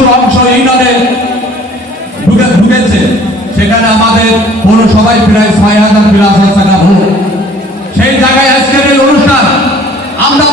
প্রচুর অংশ ইউনিয়নে ঢুকেছে, সেখানে আমাদের পৌরসভায় প্রায় 6,000 টাকা ভোট। সেই জায়গায় আজকের এই অনুষ্ঠান আমরা